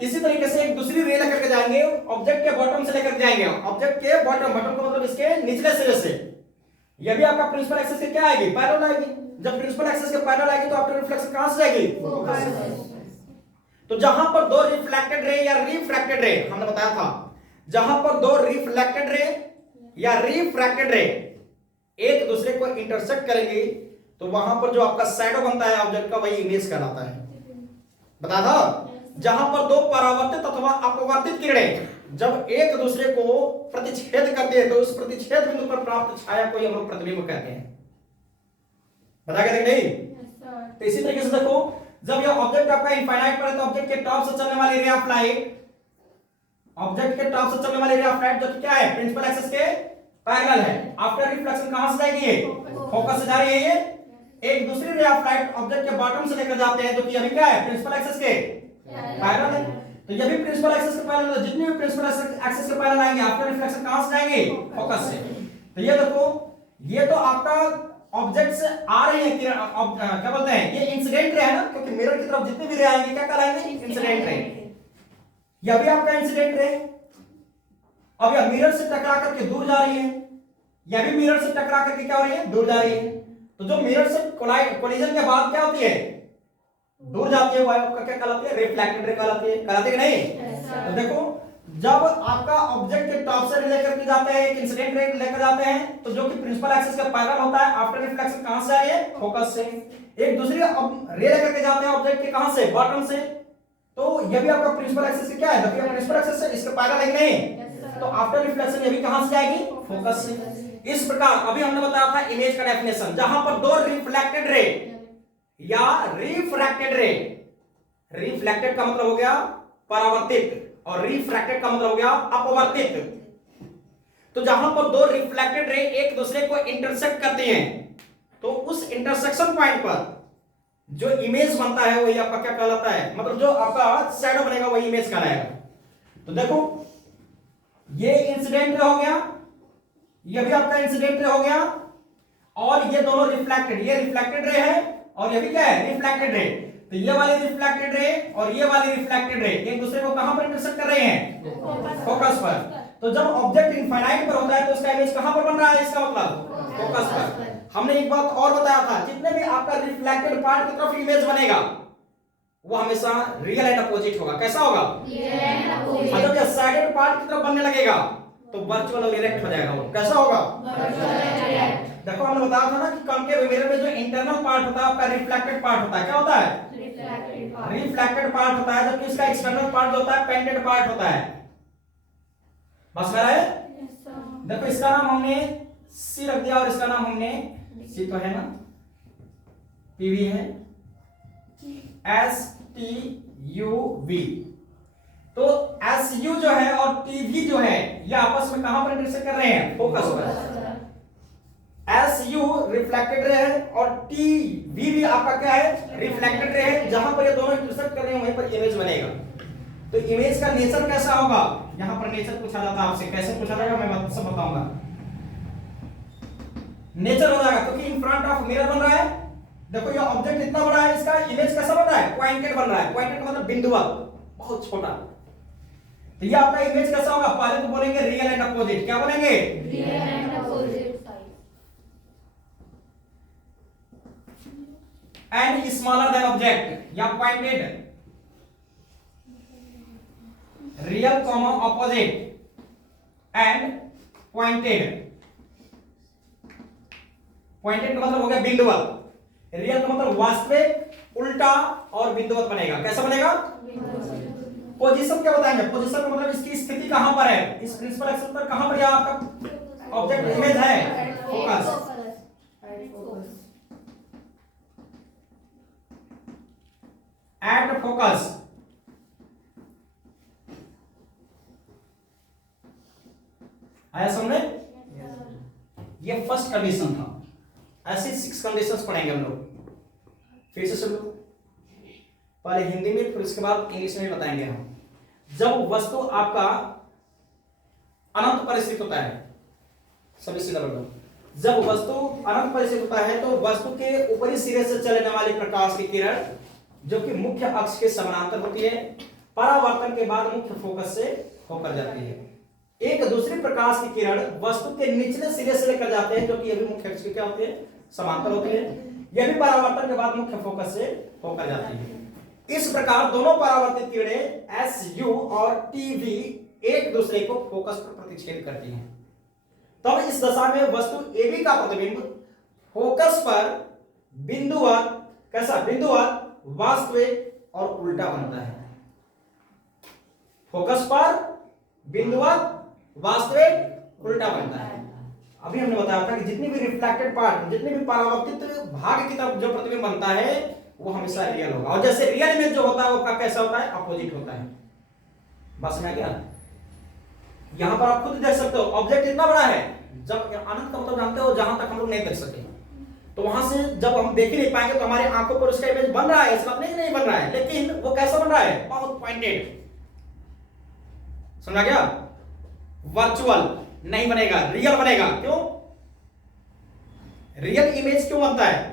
इसी तरीके से एक दूसरी रे लेकर के जाएंगे, ऑब्जेक्ट के बॉटम से लेकर जाएंगे, ऑब्जेक्ट के बॉटम, बॉटम का मतलब इसके निचले सिरे से। ये भी आपका प्रिंसिपल एक्सिस के क्या आएगी, पैरेलल आएगी। जब प्रिंसिपल एक्सिस के पैरेलल आएगी तो आफ्टर रिफ्लेक्शन कहां से जाएगी, फोकस से। तो जहां पर दो रिफ्लेक्टेड रे या रिफ्रैक्टेड रे, हमने बताया था, जहां पर दो रिफ्लेक्टेड रे या रिफ्रैक्टेड रे एक दूसरे को इंटरसेक्ट करेंगे तो वहां पर जो आपका शैडो बनता है ऑब्जेक्ट का, वही इमेज कहलाता है। बता दो, जहां पर दो परावर्तित अथवा अपवर्तित किरणें जब एक दूसरे को प्रतिच्छेद करते हैं तो उस प्रतिच्छेद बिंदु पर प्राप्त छाया को हम लोग प्रतिबिंब कहते हैं। बता के नहीं। तो इसी तरीके से देखो, जब यह ऑब्जेक्ट आपका इनफाइनाइट पर है तो ऑब्जेक्ट के टॉप से चलने वाली रे ऑफ लाइट, ऑब्जेक्ट के टॉप से चलने वाली रे ऑफ लाइट जो कि क्या है, प्रिंसिपल एक्सिस के पैरेलल है। आफ्टर रिफ्लेक्शन कहां से जाएगी, ये फोकस से जा रही है ये, एक दूसरी रे ऑफ लाइट ऑब्जेक्ट के बॉटम से लेकर जाते हैं, जो कि अभी क्या है, प्रिंसिपल एक्सिस के पैरेलल है। तो ये भी प्रिंसिपल एक्सिस के पैरेलल है, जितनी भी प्रिंसिपल एक्सिस के पैरेलल आएंगे आफ्टर रिफ्लेक्शन कहां से जाएंगे, फोकस से। तो ये देखो, ये तो आपका ऑब्जेक्ट से आ रही है किरण, क्या बोलते हैं, ये इंसिडेंट रे है ना, क्योंकि मिरर की तरफ जितनी भी रे आएंगे क्या कहलाएंगे, इंसिडेंट रे। यह भी आपका इंसिडेंट रे। अब यह मिरर से टकरा करके दूर जा रही है, यह भी मिरर से टकरा करके क्या हो रही है, दूर जा रही है। तो जो मिरर से कोलिजन के बाद क्या होती है, दूर जाती है, वो आपका क्या कहलाती है, रिफ्लेक्टेड रे कहलाती है, कहलाती है कि नहीं। तो देखो, जब आपका ऑब्जेक्ट के टॉप से लेकर के जाते हैं, एक इंसिडेंट रे लेकर जाते हैं, तो जो कि प्रिंसिपल एक्सिस के पैरेलल होता है, आफ्टर रिफ्लेक्शन कहां से आ रही है, फोकस से। एक दूसरी रे लेकर के जाते हैं ऑब्जेक्ट के कहां से, बॉटम से। तो ये भी आपका प्रिंसिपल एक्सिस से क्या है, देखिए प्रिंसिपल एक्सिस से इसके पैरेलल है कि नहीं। तो आफ्टर रिफ्लेक्शन ये भी कहां से जाएगी, फोकस से। इस प्रकार अभी हमने बताया था इमेज का डेफिनेशन, जहां पर दो रिफ्लेक्टेड रे या रिफ्रैक्टेड रे, रिफ्लेक्टेड का मतलब हो गया परावर्तित और रिफ्रैक्टेड का मतलब हो गया अपवर्तित। तो जहां पर दो रिफ्लेक्टेड रे एक दूसरे को इंटरसेक्ट करती हैं, तो उस इंटरसेक्शन पॉइंट पर जो इमेज बनता है वही आपका क्या कहलाता है, मतलब जो आपका शैडो बनेगा वही इमेज कहलाएगा। तो देखो, ये इंसिडेंट रे हो गया, ये भी आपका इंसिडेंट रे हो गया, और ये दोनों रिफ्लेक्टेड, ये रिफ्लेक्टेड रे है और ये भी क्या है, रिफ्लेक्टेड रे। तो ये वाली रिफ्लेक्टेड रे और ये वाली रिफ्लेक्टेड रे एक दूसरे को कहां पर इंटरसेक्ट कर रहे हैं, फोकस पर। तो जब ऑब्जेक्ट इनफाइनाइट पर होता है तो उसका इमेज कहां पर बन रहा है, इसका मतलब फोकस पर। हमने एक बात और बताया था, जितने भी आपका रिफ्लेक्टेड पार्ट की तरफ इमेज बनेगा वो हमेशा रियल एंड अपोजिट होगा। कैसा होगा, और जब ये साइडेड पार्ट की तरफ बनने लगेगा तो वर्चुअल और इरेक्ट हो जाएगा। वो कैसा होगा, देखो हमने बताया था ना कि कॉन्केव मिरर में जो इंटरनल पार्ट होता है आपका रिफ्लेक्टेड पार्ट होता है, क्या होता है, रिफ्लेक्टेड पार्ट होता है, जबकि इसका एक्सटर्नल पार्ट जो होता है पेंटेड पार्ट होता है। बस मेरा है, देखो इसका नाम हमने सी रख दिया और इसका नाम हमने सी तो है ना, पीवी है, एस टी यू वी। तो एस यू जो है और टीवी जो है ये आपस में कहां पर इंटरसेक्ट कर रहे हैं, फोकस पर। एस यू रिफ्लेक्टेड रे है और टी वी भी आपका क्या है, रिफ्लेक्टेड रे है। जहां पर ये दोनों इंटरसेक्ट कर रहे हैं वहीं पर इमेज बनेगा। तो इमेज का नेचर कैसा होगा, यहां पर नेचर पूछा जाता है आपसे, कैसे पूछा जाएगा मैं सब बताऊंगा। नेचर हो जाएगा क्योंकि इन फ्रंट ऑफ मिरर बन रहा है। देखो ये ऑब्जेक्ट इतना बड़ा है, इसका इमेज कैसा बन रहा है, पॉइंटेड बन रहा है। पॉइंटेड का मतलब बिंदुवत, बहुत छोटा। तो ये आपका इमेज कैसा होगा, पहले तो बोलेंगे रियल एंड अपोजिट। क्या बोलेंगे, real and opposite and smaller than object या pointed, real comma opposite and pointed. Pointed का मतलब हो गया बिंदुवत, रियल का मतलब वास्तविक, उल्टा और बिंदुवत बनेगा। कैसा बनेगा, पोजीशन क्या बताएंगे, पोजीशन का मतलब इसकी स्थिति कहां पर है, इस प्रिंसिपल एक्सिस पर कहां पर आपका ऑब्जेक्ट इमेज है, फोकस। एट फोकस, आया समझे। ये फर्स्ट कंडीशन था। ऐसे 6 कंडीशंस पढ़ेंगे हम लोग। फिर से सुन लो, पहले हिंदी में फिर उसके बाद इंग्लिश में बताएंगे हम। जब वस्तु आपका अनंत परिस्थित होता है, सभी सीधा बोलो, जब वस्तु अनंत परिस्थित होता है तो वस्तु के ऊपरी सिरे से चलने वाली प्रकाश की किरण जो कि मुख्य अक्ष के समानांतर होती है, परावर्तन के बाद मुख्य फोकस से होकर जाती है। एक दूसरी प्रकाश की किरण वस्तु के निचले सिरे से लेकर जाते हैं, जो कि ये भी मुख्य अक्ष के क्या होते हैं, समांतर होते हैं। यह भी परावर्तन के बाद मुख्य फोकस से होकर जाती है। इस प्रकार दोनों परावर्तित किरणें एस यू और टीवी एक दूसरे को फोकस पर प्रतिच्छेद करती हैं। तब इस दशा में वस्तु एबी का प्रतिबिंब फोकस पर बिंदुवत, कैसा, बिंदुवत, वास्तविक और उल्टा बनता है। फोकस पर बिंदुवत, वास्तविक, उल्टा बनता है। अभी हमने बताया था कि जितनी भी रिफ्लेक्टेड पार्ट, जितने भी परावर्तित भाग की तरफ जो प्रतिबिंब बनता है वो हमेशा रियल होगा, और जैसे रियल इमेज जो होता है वो कैसा होता है, अपोजिट होता है। बस में आ गया। यहां पर आप खुद देख सकते हो ऑब्जेक्ट इतना बड़ा है, जब अनंत का मतलब जानते हो जहां तक हम लोग नहीं देख सके, तो वहां से जब हम देख ही नहीं पाएंगे तो हमारी आंखों पर उसका इमेज बन रहा है, इस बात नहीं बन रहा है, लेकिन वो कैसा बन रहा है, बहुत पॉइंटेड। समझा गया? वर्चुअल नहीं बनेगा, रियल बनेगा। क्यों रियल इमेज क्यों बनता है?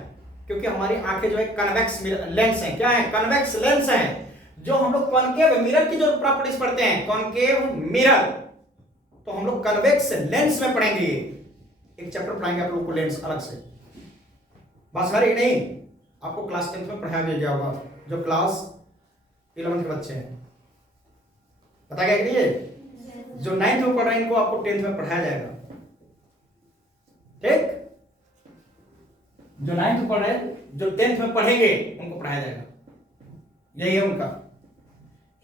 क्योंकि हमारी आंखें जो है कन्वेक्स लेंस है। क्या है? कन्वेक्स लेंस है। जो हम लोग कॉनकेव मिरर की जो प्रॉपर्टीज पढ़ते हैं, कॉनकेव मिरर, तो हम लोग कन्वेक्स लेंस में पढ़ेंगे। एक चैप्टर पढ़ाएंगे आप लोगों को लेंस अलग से। बस सारी नहीं, आपको क्लास 10th में पढ़ाया गया होगा, जो क्लास 11 के बच्चे हैं। पता क्या कि नहीं, जो 9th में पढ़ रहे हैं इनको आपको 10th में पढ़ाया जाएगा। ठीक? जो 9th में पढ़ रहे हैं, जो 10th में पढ़ेंगे उनको पढ़ाया जाएगा। यही है उनका।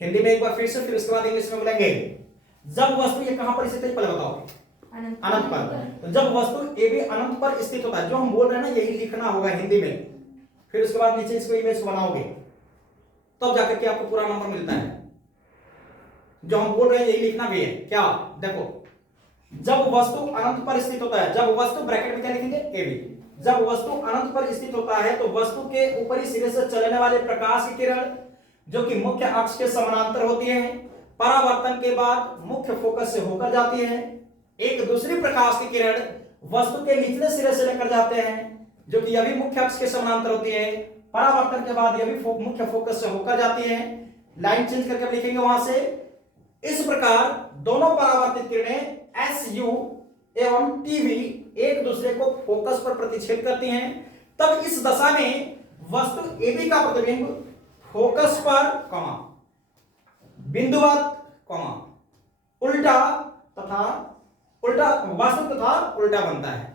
हिंदी में एक बार फिर से, फिर उसके बाद इंग्लिश में बोलेंगे। जब वस्तु ये कहां पर स्थित है पहले बताओ? अनंत पर। तो जब वस्तु ए भी अनंत पर स्थित होता है, जो हम बोल रहे हैं ना, यही लिखना होगा हिंदी में। फिर उसके बाद नीचे इसको इमेज को बनाओगे, तब जाकर के आपको पूरा नंबर मिलता है। जो हम बोल रहे हैं यही लिखना भी है। क्या? देखो, जब वस्तु अनंत पर स्थित होता है, जब वस्तु, ब्रैकेट में क्या लिखेंगे, ए बी, जब वस्तु अनंत पर स्थित होता है तो वस्तु के ऊपरी सिरे से चलने वाले प्रकाश की किरण, जो कि मुख्य अक्ष के समानांतर होती है, परावर्तन के बाद मुख्य फोकस से होकर जाती है। एक दूसरी प्रकाश की किरण वस्तु के निचले सिरे से लेकर जाते हैं, जो कि यह भी मुख्य अक्ष के समानांतर होती है, परावर्तन के बाद यह भी मुख्य फोकस से होकर जाती है। लाइन चेंज करके लिखेंगे वहां से। इस प्रकार दोनों परावर्तित किरणें SU एवं टीवी एक दूसरे को फोकस पर प्रतिच्छेद करती हैं। तब इस दशा में वस्तु AB का प्रतिबिंब फोकस पर, बिंदुवत, उल्टा तथा उल्टा, वास्तव तथा उल्टा बनता है।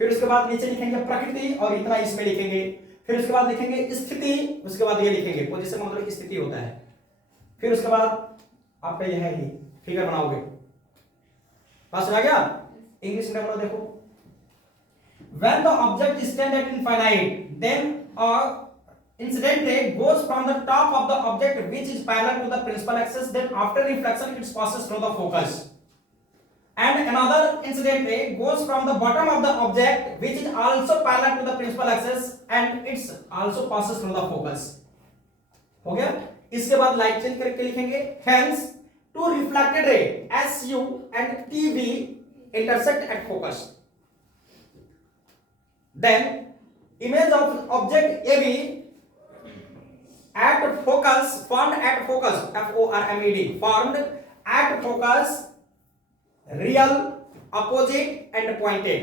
फिर उसके बाद नीचे लिखेंगे प्रकृति, और इतना इसमें लिखेंगे। फिर उसके बाद लिखेंगे स्थिति, उसके बाद ये लिखेंगे पोजीशन, मतलब स्थिति होता है। फिर उसके बाद आपका यह है, ये फिगर बनाओगे। पास आ गया? इंग्लिश में बोलो, देखो, when the object is stand at infinite, then a incident ray goes from the top of the object which is parallel to the principal axis, then after reflection it passes through the focus, and another incident ray goes from the bottom of the object which is also parallel to the principal axis and it also passes through the focus। हो गया? इसके बाद light change करके लिखेंगे, hence two reflected ray SU and TV intersect at focus, then image of object AB at focus formed at focus, FORMED, formed at focus, real, opposite and pointed।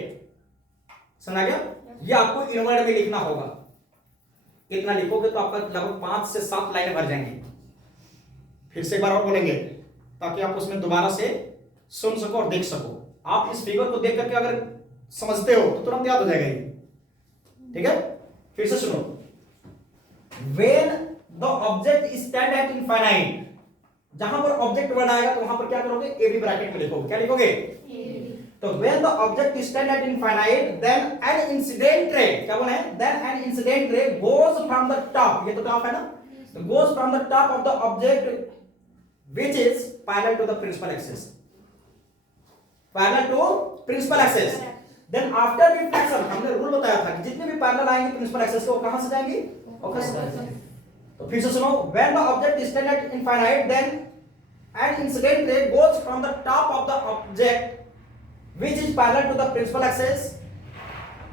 समझा गया? ये आपको इनवर्ड में लिखना होगा। इतना लिखोगे तो आपका लगभग 5 से 7 लाइन भर जाएंगे। फिर से एक बार और बोलेंगे ताकि आप उसमें दोबारा से सुन सको और देख सको। आप इस फिगर को देख करके अगर समझते हो तो तुरंत याद हो जाएगा ये। ठीक है? फिर से सुनो। When the object is stand at infinite, जहां पर ऑब्जेक्ट वर्ड आएगा तो वहां पर क्या करोगे, ए बी ब्रैकेट में लिखोगे। क्या लिखोगे? तो when the object is stand at infinite, then an incident ray, क्या बोला है? Then an incident ray goes from the top, ये तो टॉप है ना, तो goes from the top of the object which is parallel to the principal axis, parallel to principal axis, then after reflection, हमने rule बताया था कि जितने भी पैरेलल आएंगे प्रिंसिपल एक्सिस के वो कहां से जाएंगे, फोकस से जाएंगे। तो फिर से सुनो, when the object is stand at infinite, then an incident ray goes from the top of the object which is parallel to the principal axis,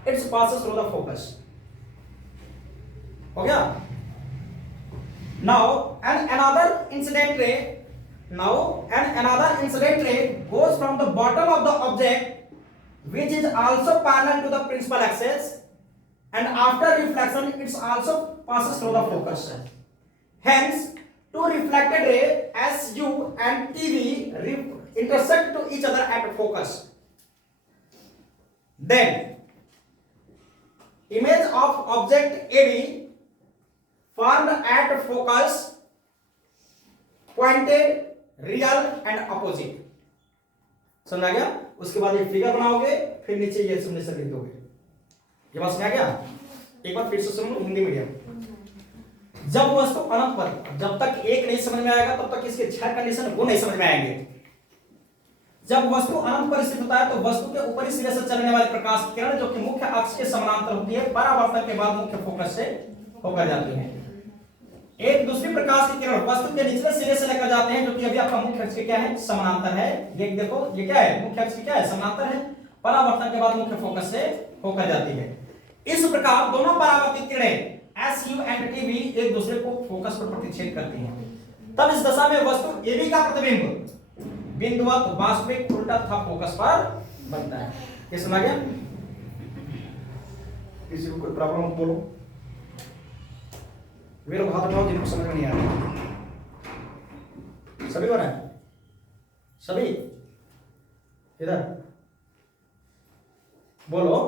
it passes through the focus। हो गया? Now another incident ray goes from the bottom of the object which is also parallel to the principal axis, and after reflection it also passes through the focus। Hence two reflected ray SU and TV intersect to each other at focus, then image of object AB formed at focus, pointed, real and opposite। समझ आ गया? उसके बाद ये figure बनाओगे, फिर नीचे ये सुनने से लिख दोगे। ये बात समझ आ गया? एक बार फिर से सुनो हिंदी मीडियम। जब वस्तु अनंत पर, जब तक एक नहीं समझ में आएगा तब तक इसके 6 कंडीशन वो नहीं समझ में आएंगे। जब वस्तु अनंत पर स्थित होता है तो वस्तु के ऊपरी सिरे से चलने वाले प्रकाश की किरण जो कि मुख्य अक्ष के समानांतर होती है परावर्तन के बाद मुख्य फोकस से होकर जाती है। एक दूसरी प्रकाश की किरण वस्तु के निचले सिरे से लेकर जाते हैं जो कि अभी आपका मुख्य अक्ष के क्या है, समानांतर है। ये देखो ये क्या है, मुख्य अक्ष की क्या है, समानांतर है। परावर्तन के बाद मुख्य फोकस से होकर जाती है। इस प्रकार दोनों परावर्तित किरणें SU एंड TV एक दूसरे को फोकस पर प्रतिच्छेद करती हैं। तब इस दशा में वस्तु AB का प्रतिबिंब बिंदुवत वास्तविक उल्टा तथा फोकस पर बनता है। ये समझ गया? किसी को कोई प्रॉब्लम हो बोलो। वे लोग हाथ उठाओ जिनको समझ में नहीं आ रहा। सभी हो रहा है? सभी इधर बोलो।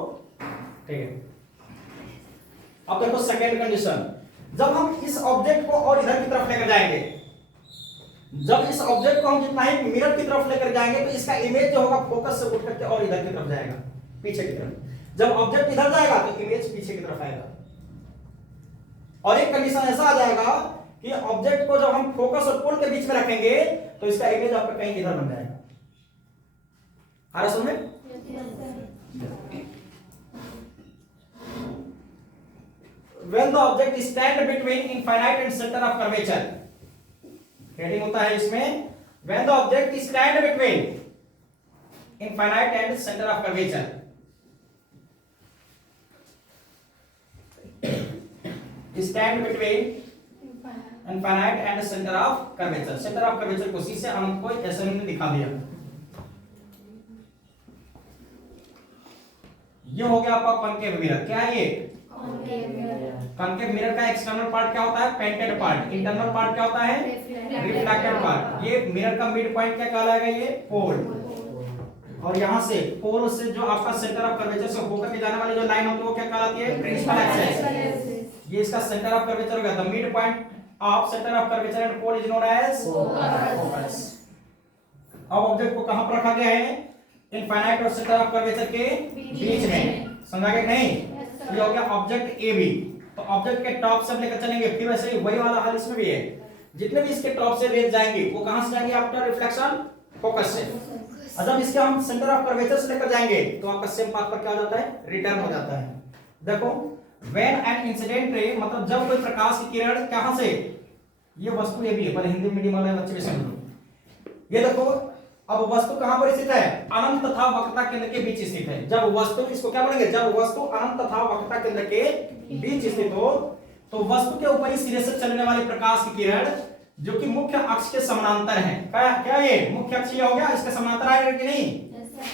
ठीक है। अब देखो सेकेंड कंडीशन, जब हम इस ऑब्जेक्ट को और इधर की तरफ लेकर जाएंगे, जब इस ऑब्जेक्ट को हम जितना ही मिरर की तरफ लेकर जाएंगे तो इसका इमेज जो होगा फोकस से उठ करके और इधर की तरफ जाएगा, पीछे की तरफ। जब ऑब्जेक्ट इधर जाएगा तो इमेज पीछे की तरफ आएगा। और एक कंडीशन ऐसा आ जाएगा कि ऑब्जेक्ट को जब हम फोकस और पोल के बीच में रखेंगे तो इसका इमेज आपका कहीं इधर बन जाएगा। आ रहा समझ में? When the object stand between infinite and center of curvature, heading होता है इसमें when the object stand between infinite and center of curvature, stand between infinite and center of curvature, center of curvature को सी से अनंत को ऐसे मैंने दिखा दिया। ये हो गया आपका कॉन्केव मिरर। क्या है ये? कॉन्केव मिरर का एक्सटर्नल पार्ट क्या होता है? Painted part. इंटरनल पार्ट क्या होता है? Reflected part. ये मिरर का मिड पॉइंट क्या कहलाएगा? ये पोल। और यहां से पोल से जो आपका सेंटर ऑफ कर्वेचर से होकर के जाने वाली जो लाइन होती है वो क्या कहलाती है? Principal axis. ये इसका सेंटर ऑफ कर्वेचर हो गया। The mid point of centre of curvature and pole is known as focus. अब ऑब्जेक्ट को कहां पर रखा गया है? इनफाइनाइट और सेंटर ऑफ कर्वेचर के बीच में। समझा गया नहीं? ये हो गया ऑब्जेक्ट AB। तो ऑब्जेक्ट के टॉप से हम लेकर चलेंगे, फिर वैसे ही वही वाला हाल इसमें भी है। जितने भी इसके टॉप से रेज जाएंगे वो कहां से जाएंगे? आफ्टर रिफ्लेक्शन फोकस से। और जब इसके हम सेंटर ऑफ कर्वेचर से लेकर जाएंगे तो आपका सेम पाथ पर क्या हो जाता है? रिटर्न हो जाता है। देखो व्हेन एन इंसिडेंट रे, मतलब जब कोई प्रकाश की किरण कहां से, ये वस्तु AB है, पर हिंदी मीडियम वाले बच्चे भी समझो। ये देखो अब वस्तु कहां पर स्थित है? अनंत तथा वक्रता केंद्र के बीच स्थित है। जब वस्तु, इसको क्या बोलेंगे? जब वस्तु अनंत तथा वक्रता केंद्र के बीच स्थित हो तो वस्तु के ऊपरी सिरे से चलने वाली प्रकाश की किरण जो कि मुख्य अक्ष के समानांतर है। क्या ये मुख्य अक्ष ये हो गया? इसके समानांतर आ रही है कि नहीं?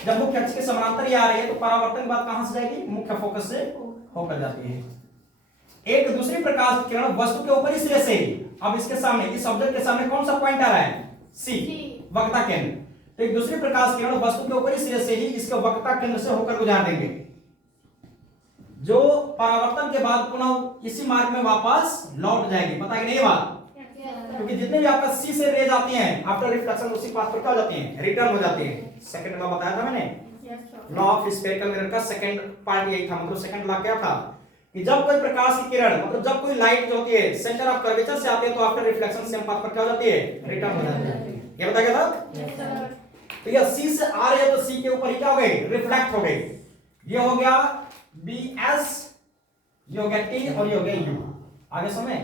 जब मुख्य अक्ष के समानांतर ही आ रही है तो परावर्तन के बाद कहां से जाएगी? मुख्य फोकस से होकर जाती है। एक दूसरी प्रकाश की किरण वस्तु के ऊपरी सिरे से, अब इसके सामने, इस ऑब्जेक्ट के सामने कौन सा पॉइंट आ रहा है? C, वक्रता केंद्र। तो एक दूसरी प्रकाश किरण वस्तु के ऊपरी सिरे से ही इसके वक्रता केंद्र से होकर गुजार देंगे, जो परावर्तन के बाद पुनः इसी मार्ग में वापस लौट जाएगी। पता है कि नहीं बात? क्योंकि जितने भी आपका C से रेज आती हैं आफ्टर रिफ्लेक्शन उसी पाथ पर क्या हो जाती हैं? रिटर्न हो जाती हैं। सेकंड लॉ बताया था मैंने। लॉ ऑफ स्फेरिकल मिरर का सेकंड पार्ट यही था, मतलब सेकंड लॉ क्या था कि जब कोई प्रकाश की किरण, मतलब जब कोई लाइट जो होती है सेंटर ऑफ कर्वेचर से आती है तो आफ्टर रिफ्लेक्शन सेम पाथ पर क्या हो जाती है? रिटर्न हो जाती है। ये बताया गया था। तो ये C से आ रही है तो C के ऊपर ही क्या हो गई? रिफ्लेक्ट हो गई। ये हो गया BS, ये हो गया T और ये हो गया U। आगे समझ?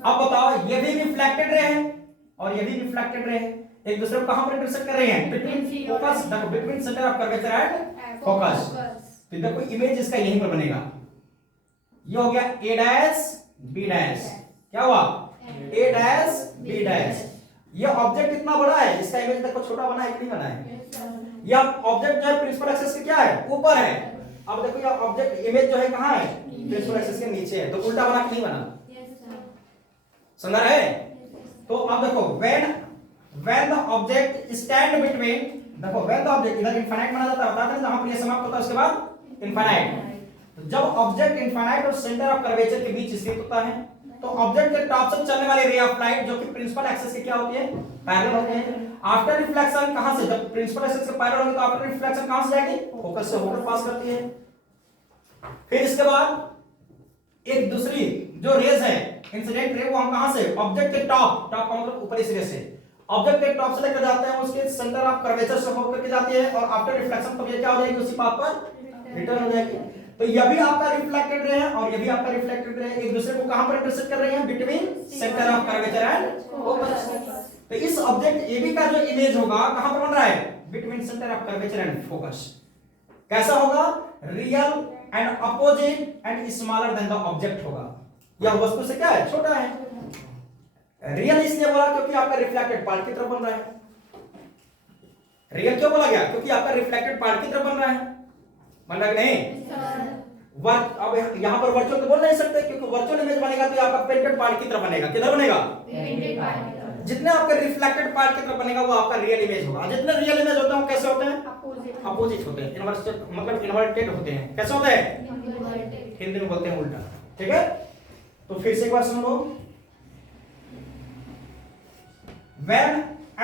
अब बताओ ये भी रिफ्लेक्टेड रे है और ये भी रिफ्लेक्टेड रे है, एक दूसरे को कहां पर इंटरसेक्ट कर रहे हैं? बिटवीन फोकस, देखो between centre of curvature and focus. तो देखो इमेज इसका यहीं पर बनेगा। ये हो गया A डैश B डैश। क्या हुआ? A dash B dash. ये ऑब्जेक्ट इतना बड़ा है, इसका इमेज देखो छोटा बना है कि नहीं बना है? ये ऑब्जेक्ट जो है प्रिंसिपल एक्सिस के क्या है? ऊपर है। अब देखो ये ऑब्जेक्ट इमेज जो है कहां है? प्रिंसिपल एक्सिस के नीचे है। तो उल्टा बना कि नहीं बना? समझ रहे? तो अब देखो when the object stand between, देखो when the object, इधर इनफाइनाइट माना जाता है, बताते हैं जहां पर ये समाप्त होता है उसके बाद इनफाइनाइट। जब ऑब्जेक्ट इनफाइनाइट और सेंटर ऑफ कर्वेचर के बीच स्थित होता है तो ऑब्जेक्ट के टॉप से चलने वाली रे ऑफ लाइट जो कि प्रिंसिपल एक्सिस के क्या होती है? पैरेलल होती है। आफ्टर रिफ्लेक्शन कहां से? जब प्रिंसिपल एक्सिस के पैरेलल होगी तो आफ्टर रिफ्लेक्शन कहां से जाएगी? फोकस से होकर पास करती है। फिर इसके बाद एक दूसरी जो रेज है इंसिडेंट रे, वो हम कहां से? ऑब्जेक्ट के टॉप का मतलब ऊपरी सिरे से, ऑब्जेक्ट के टॉप से लेकर जाते हैं उसके सेंटर ऑफ कर्वेचर से होकर के जाती है और आफ्टर रिफ्लेक्शन तो ये क्या हो जाएगी उसी पाथ पर रिटर्न हो जाएगी। तो यह भी आपका रिफ्लेक्टेड रे है और यह भी आपका रिफ्लेक्टेड रे है, एक दूसरे को कहां पर इंटरसेक्ट कर रहे हैं between centre of curvature and focus. तो इस ऑब्जेक्ट एबी का जो इमेज होगा कहां पर बन रहा है between centre of curvature and focus. कैसा होगा real and opposite and smaller then the object होगा। यह वस्तु से क्या है छोटा है। रियल इसलिए बोला क्योंकि आपका रिफ्लेक्टेड पार्ट की तरफ बन रहा है। रियल क्यों बोला गया क्योंकि आपका रिफ्लेक्टेड पार्ट की तरफ बन रहा है, बन रहा है कि नहीं। अब यहां पर वर्चुअल तो बोल नहीं सकते क्योंकि वर्चुअल इमेज बनेगा तो आपका पेंटेड पार्ट की तरफ बनेगा। किधर बनेगा जितने आपका रिफ्लेक्टेड पार्ट की तरफ बनेगा वो आपका रियल इमेज होगा। जितने रियल इमेज होते हैं वो कैसे होते हैं अपोजिट होते हैं, इनवर्टेड मतलब इन्वर्टेड होते हैं। कैसे होते हैं हिंदी में बोलते हैं उल्टा। ठीक है तो फिर से एक बार सुन लो। When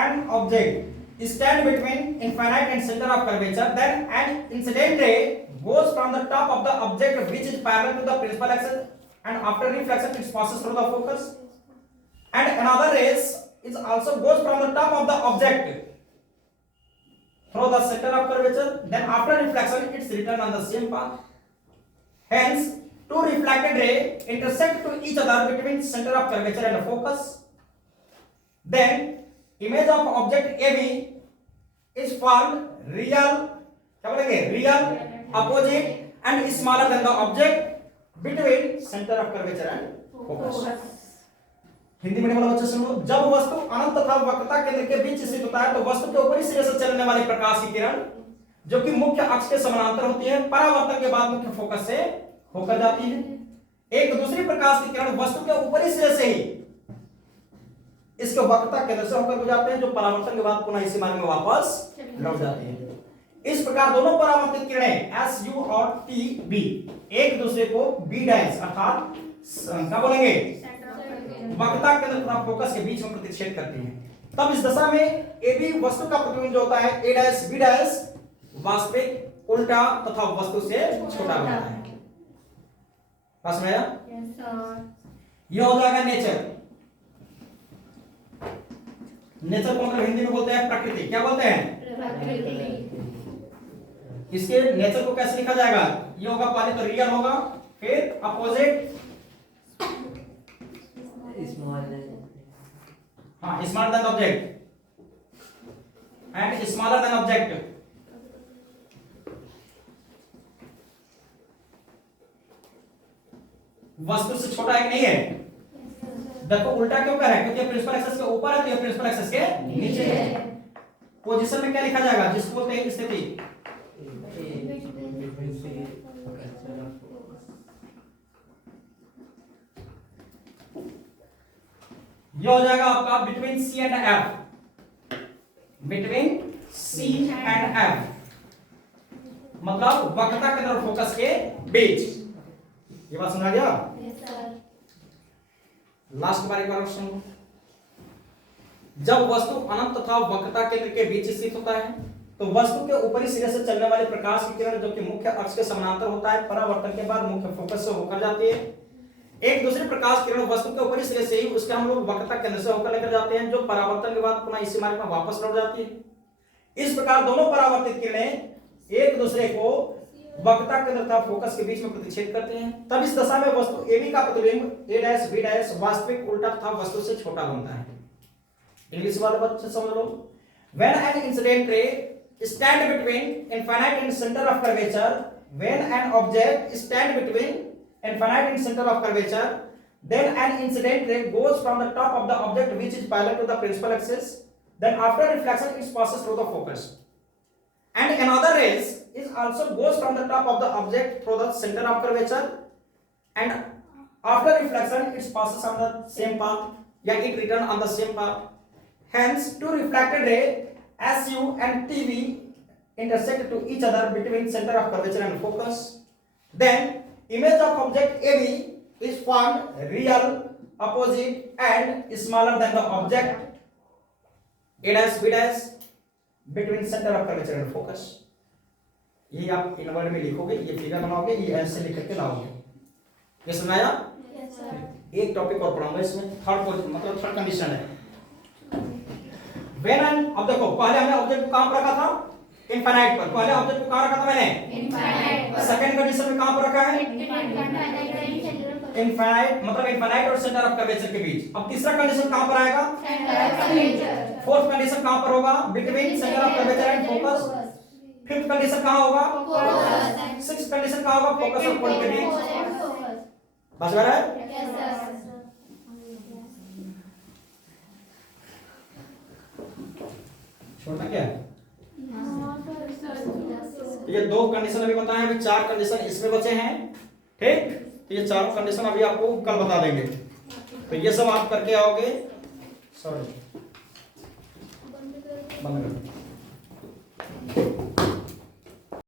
an object stand between infinite and center of curvature, then an incident ray goes from the top of the object which is parallel to the principal axis, and after reflection it passes through the focus. And another rays is also goes from the top of the object through the center of curvature. Then after reflection it's returned on the same path. Hence, two reflected rays intersect to each other between center of curvature and the focus. Then image of object AB is formed real, क्या बोलेंगे real, opposite and smaller than the object between center of curvature and focus. Hindi medium वाला बच्चे सुनो। जब वस्तु अनंत तथा वक्रता केंद्र के बीच स्थित होता है तो वस्तु के ऊपरी सिरे से चलने वाली प्रकाश की किरण जो कि मुख्य अक्ष के समानांतर होती है परावर्तन के बाद मुख्य फोकस से होकर जाती है। एक दूसरी प्रकाश की किरण वस्तु के ऊपरी सिरे से ही इसके वक्रता केंद्र से होकर गुजरते हैं जो परावर्तन के बाद पुनः इसी मार्ग में वापस लौट जाती है। इस प्रकार दोनों परावर्तित किरणें एस यू और टी बी एक दूसरे को बी डैश अर्थात क्या बोलेंगे वक्रता केंद्र तथा फोकस के बीच में प्रतिच्छेद करती हैं। तब इस दशा में ए बी वस्तु का प्रतिबिंब जो होता है ए डैश बी डैश वास्तविक उल्टा तथा वस्तु से छोटा बनता है। पास में आया? यह हो जाएगा नेचर। नेचर को मतलब हिंदी में बोलते हैं प्रकृति। क्या बोलते हैं प्रकृति। इसके नेचर को कैसे लिखा जाएगा? ये होगा पहले तो रियल होगा फिर opposite smaller than object and smaller than object. वस्तु से छोटा है कि नहीं है? देखो उल्टा क्यों कर रहा है क्योंकि प्रिंसिपल एक्सिस के ऊपर है तो ये प्रिंसिपल एक्सिस के नीचे है। पोजीशन में क्या लिखा जाएगा जिसको बोलते हैं स्थिति? ये हो जाएगा आपका between C and F. Between C and F मतलब वक्रता केंद्र और फोकस के बीच। ये बात समझा गया? लास्ट बार एक बार सुनो। जब वस्तु अनंत तथा वक्रता केंद्र के बीच स्थित होता है तो वस्तु के ऊपरी सिरे से चलने वाले प्रकाश की किरण जो कि मुख्य अक्ष के समानांतर होता है परावर्तन के बाद मुख्य फोकस से होकर जाती है। एक दूसरी प्रकाश किरण वस्तु के ऊपरी सिरे से ही उसके हम लोग वक्रता केंद्र से होकर लेकर जाते हैं जो परावर्तन के बाद पुनः इसी मार्ग में वापस लौट जाती है। इस प्रकार दोनों परावर्तित किरणें एक दूसरे को वक्रता केंद्र तथा फोकस के बीच में प्रतिच्छेद करते हैं। तब इस दशा में वस्तु AB का प्रतिबिंब A डैश B डैश वास्तविक उल्टा तथा वस्तु से छोटा बनता है। इंग्लिश वाले बच्चे समझ लो। When an incident ray stand between infinite and center of curvature, when an object stand between infinite and center of curvature, then an incident ray goes from the top of the object which is parallel to the principal axis. Then after reflection it passes through the focus. And another rays is also goes from the top of the object through the center of curvature and after reflection it passes on the same path, yeah, it return on the same path. Hence two reflected ray SU and TV intersect to each other between center of curvature and focus. Then image of object AB is formed real, opposite and smaller than the object A dash B dash between center of curvature and focus. ये आप इन word में लिखोगे, ये figure बनाओगे, ये ऐसे लिख करके लाओगे। ये समझाया? Yes sir. एक टॉपिक और पढ़ाऊंगा इसमें, थर्ड मतलब थर्ड कंडीशन है। व्हेन अब देखो पहले हमने ऑब्जेक्ट को कहां पर रखा था, इनफाइनाइट पर। पहले ऑब्जेक्ट को कहां रखा था मैंने, इनफाइनाइट पर। सेकंड कंडीशन में कहां पर रखा है, इनफाइनाइट मतलब इनफाइनाइट और सेंटर ऑफ कर्वेचर के बीच। अब तीसरा कंडीशन कहां पर आएगा, फोर्थ कंडीशन कहां पर होगा, between centre of curvature and focus. Fifth condition कहां होगा, सिक्स्थ कंडीशन कहां होगा, फोकस और पॉइंट के बीच। बस हो रहा है। छोटा क्या है, ये दो कंडीशन अभी बताए, अभी चार कंडीशन इसमें बचे हैं। ठीक, तो ये चारों कंडीशन अभी आपको कल बता देंगे। तो ये सब आप करके आओगे। सॉरी बंद कर